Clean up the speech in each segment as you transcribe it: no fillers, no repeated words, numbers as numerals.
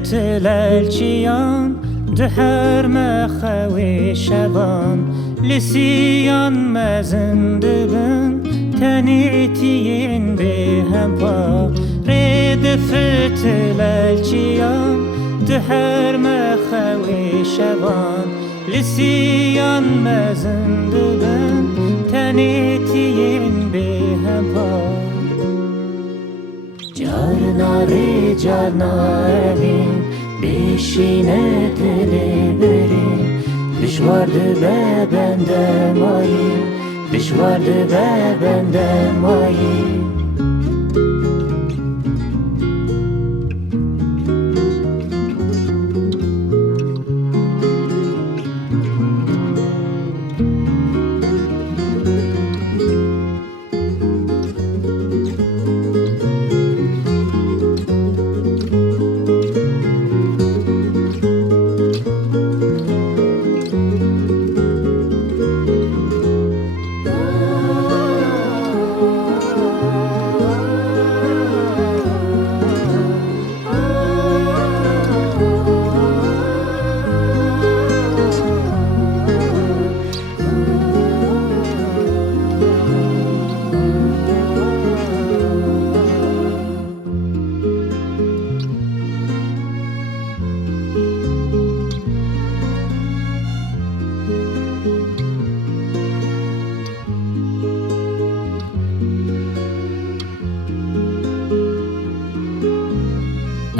فتل الچیان ده هر مخوی شوان لسیان مزنده بن تنیتین به هم پا رید فتل الچیان ده هر مخوی شوان لسیان مزنده بن تنیتین به هم پا جارناری جارناریم بیشینه دلی بریم دشوارده به بنده ماییم دشوارده به بنده ماییم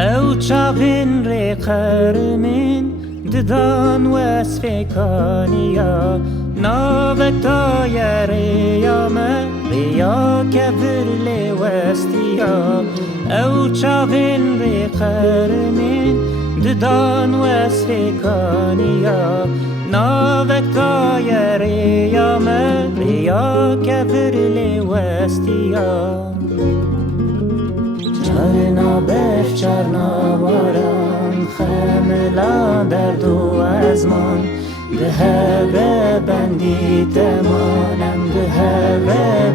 او چاوین ری قرمین ددان واسفکانیا ناوکتا یریامه ریا کفرلی وستیا او چاوین ری قرمین ددان واسفکانیا ناوکتا یریامه ریا کفرلی وستیا چارنا بف چارنا واران خملا درد و ازمان به هوه بندی تمانم به هوه